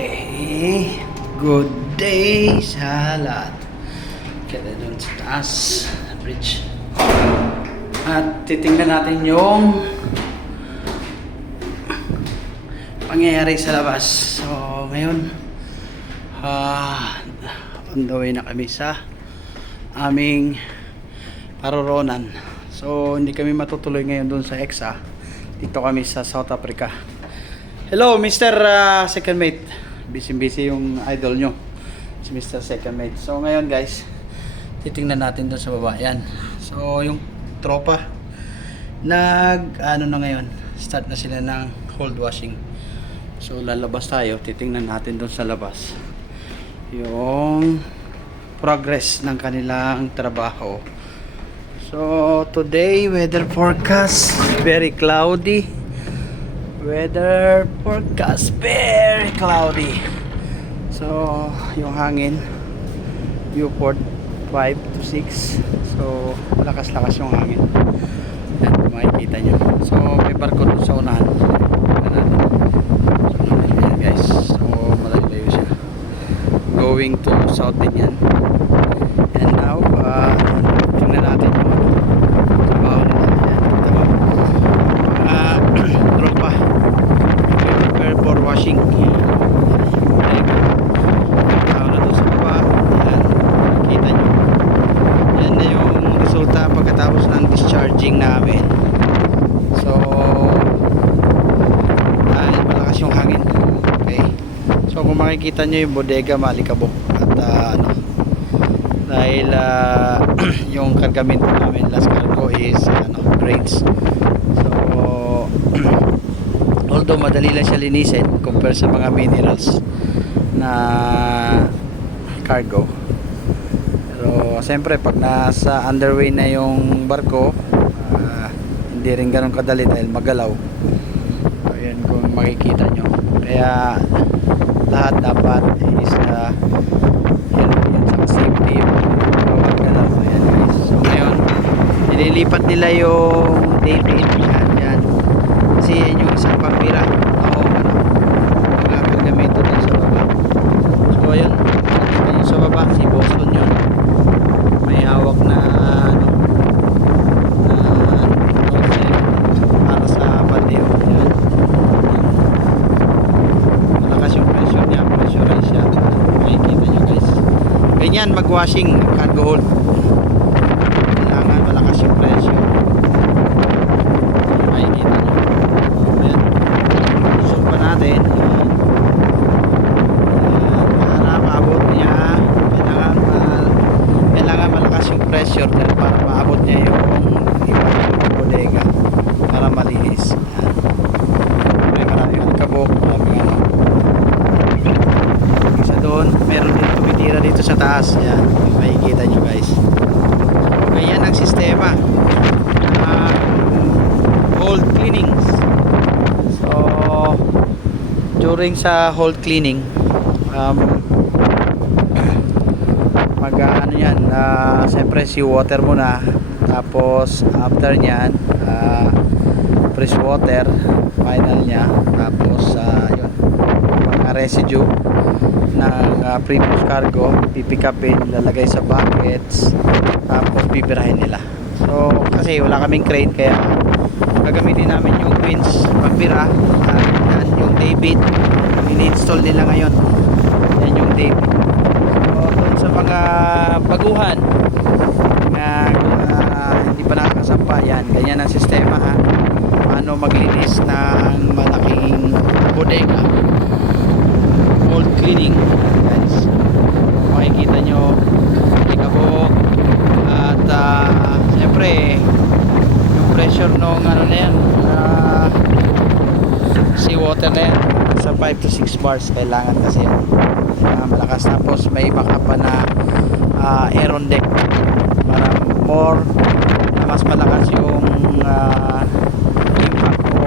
Okay, good day sa lahat. Kaya doon sa taas, bridge. At titingnan natin yung pangyayari sa labas. So, ngayon, on the way na kami sa aming paroronan. So, hindi kami matutuloy ngayon doon sa EXA. Dito kami sa South Africa. Hello, Mr. Second Mate. Busy yung idol nyo, si Mr. Second Mate. So ngayon guys, titingnan natin doon sa baba. Yan. So yung tropa ano na ngayon, start na sila ng cold washing. So lalabas tayo, titingnan natin doon sa labas yung progress ng kanilang trabaho. So today, weather forecast very cloudy. Weather forecast very cloudy. So yung hangin Viewport 5 to 6. So lakas-lakas yung hangin. Yan, makikita nyo. So may barko doon sa unahan. So yan guys. So malayo siya. Going to south din yan. And now tingnan natin yung trabaho nila. Tropa prepare for washing. Tao na doon sa baba. Yan, kita nyo. Yan na yung resulta pagkatapos ng discharging namin. So dahil malakas yung hangin. Okay, so kung makikita nyo yung bodega malikabok. At dahil yung kargamento namin last cargo is grains. Although madali lang siya linisin compare sa mga minerals na cargo, pero siyempre pag nasa underway na yung barko, hindi rin ganun kadali dahil magalaw. So yan kung makikita nyo, kaya lahat dapat is yun sa safety bawat galaw. Ayan guys, so ngayon nililipat nila yung David. Yan kasi yan yung isang pambira mga pergamento dun sa baba. So ayun, yung sa baba si Boston yun, may hawak na para sa bandeo. Yan, malakas yung pressure niya, pressurize siya. Makikita nyo guys, ganyan mag washing cargo hold, kailangan malakas yung pressure. Makikita nyo. Natin para maabot niya, kailangan malakas yung pressure dahil para maabot niya yung iba ng bodega para malinis. May maraming alikabok, maraming isa doon, meron din tumitira dito sa taas. Yan, makikita nyo guys. So ganyan ang sistema hold cleanings. So during sa hold cleaning, siyempre si water muna, tapos after nyan fresh water final nya, tapos yun, mga residue ng previous cargo pipick upin, lalagay sa buckets, tapos bibirahin nila. So kasi wala kaming crane, kaya gagamitin namin yung winch pagbira. Yung David ini-install nila ngayon. Yan yung David. So doon sa mga baguhan na hindi pa nakasampa, yan, ganyan ang sistema ha. Paano maglinis ng malaking bodega, cold cleaning guys. Makikita nyo likabok at siyempre yung pressure nung na yan, seawater na yan sa 5 to 6 bars kailangan kasi malakas. Tapos may backup pa na aeron deck para more mas malakas yung impact o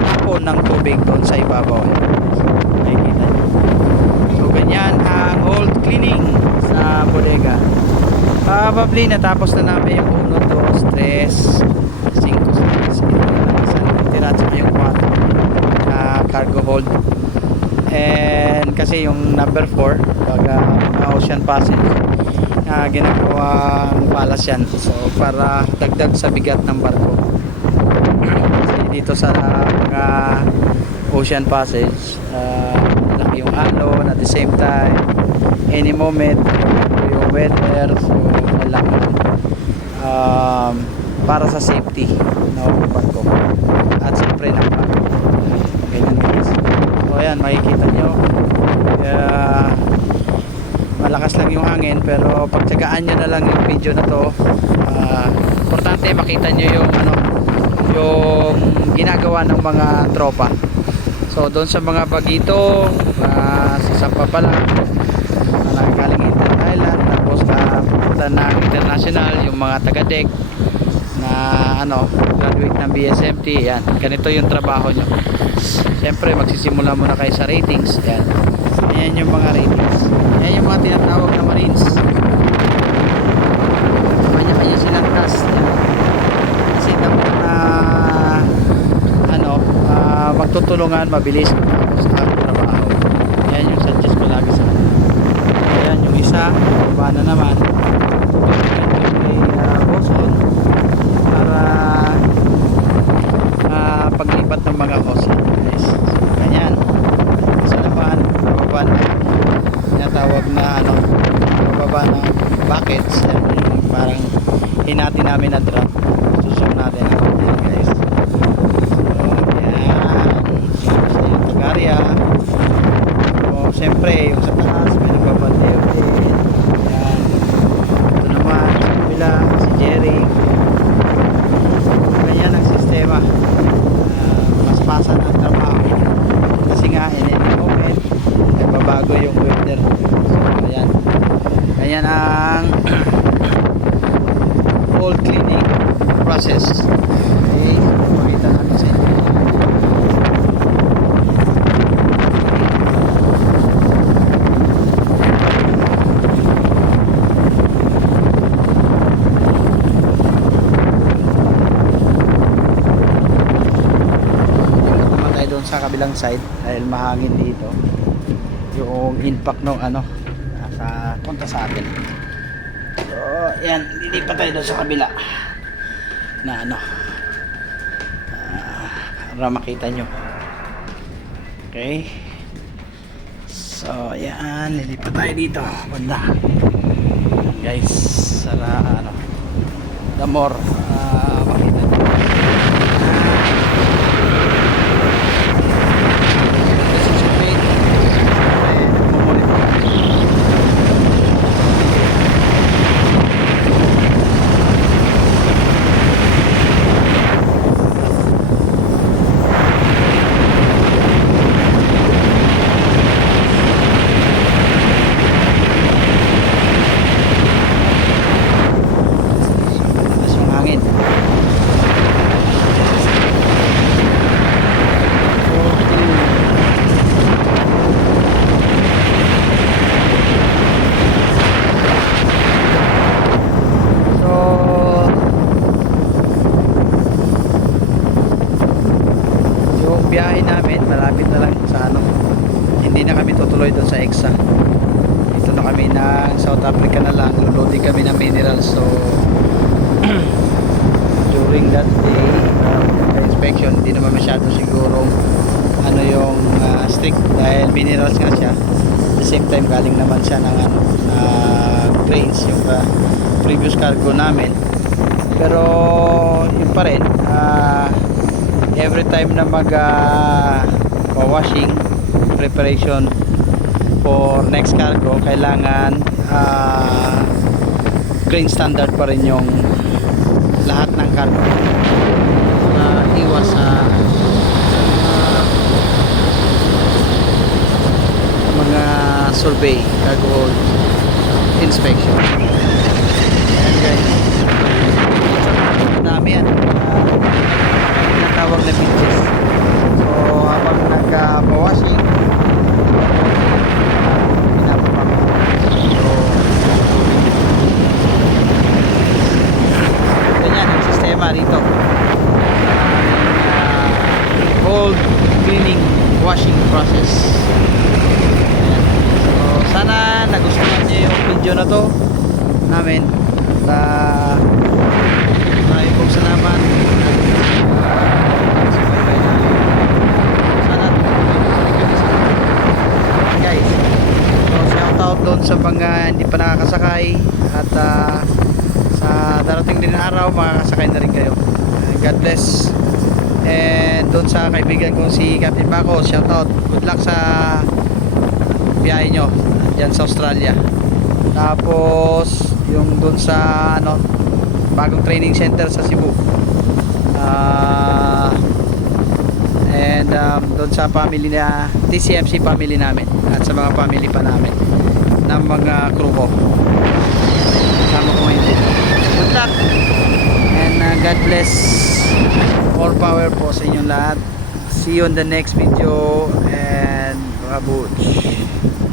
tapon ng tubig doon sa ibabaw. So makikita nyo. So ganyan ang hold cleaning sa bodega. Probably natapos na namin yung 1, 2, 3, 5, 6 tira sa yung 4 na cargo hold. And kasi yung number 4 pag ocean passage ginagawang palas yan, so para dagdag sa bigat ng barko. Kasi dito sa mga ocean passage malaki yung alon, at the same time any moment yung weather, so kailangan para sa safety ng barko at siyempre ng barko. Ganyan guys. So ayan, makikita nyo malakas lang yung hangin, pero pagtsagaan nyo na lang yung video na to. Importante makita nyo yung yung ginagawa ng mga tropa. So doon sa mga bagito sa Sampa pala galing Inter Island, tapos pupunta ng international yung mga taga-deck na graduate ng BSMT. Yan, ganito yung trabaho nyo. Siyempre magsisimula muna kayo sa ratings. Yan yung mga ratings. Yan yung mga tinatawag na Marines. Kanya-kanya silang task. Kasi dapat na magtutulungan, mabilis sa trabaho. Yan yung suggest ko lagi sa kanila. Yan yung isa, baba na naman. May boson para paglipat ng mga host. Guys, ganyan. Isa naman, bababa na tinatawag na bababa ng buckets. Yan, yung parang hinati namin na drop. Susok natin. Yan guys. Area. So, siyempre, yung sa taas may nagbabantay ulit. Yan. Ito naman, sa kabila, si Jerry. Ganyan ang sistema. Mas pasan ang trabaho. Kasi nga, in any moment, nagbabago yung weather. So, ayan. Ganyan ang full cleaning process. Okay, pakita natin sa inyo. Sa kabilang side dahil mahangin dito yung impact ng nasa punta sa atin. So yan, lilipat tayo doon sa kabila na para makita nyo. Okay, so yan, lilipat tayo dito banda guys, sana the more makita nyo. Biyahe namin malapit na lang sa hindi na kami tutuloy doon sa EXA. Dito na kami ng South Africa na lang, lulodi kami ng minerals. So during that day inspection, hindi naman masyado siguro yung strict dahil minerals nga siya. At the same time galing naman siya ng grains yung previous cargo namin, pero yun pa rin every time na washing preparation for next cargo, kailangan grain standard pa rin yung lahat ng cargo, iwas sa mga survey, cargo inspection. Ayan guys, dami yan tawag na beaches. So habang nagpa-washing pinapapang so ganyan ang sistema dito, cold cleaning washing process. nagustuhan niyo yung video na to namin. At maraming pong salamat. Sana guys. So shout out doon sa mga hindi pa nakakasakay at sa darating din na araw makakasakay na rin kayo. God bless. And doon sa kaibigan kong si Captain Paco, shout out. Good luck sa biyahe nyo dyan sa Australia. Tapos yung doon sa bagong training center sa Cebu. And doon sa family na TCMC family namin at sa mga family pa namin ng mga crew ko. Kasama ko ngayon dito. Good luck and God bless. All power po sa inyong lahat. See you on the next video and babuch.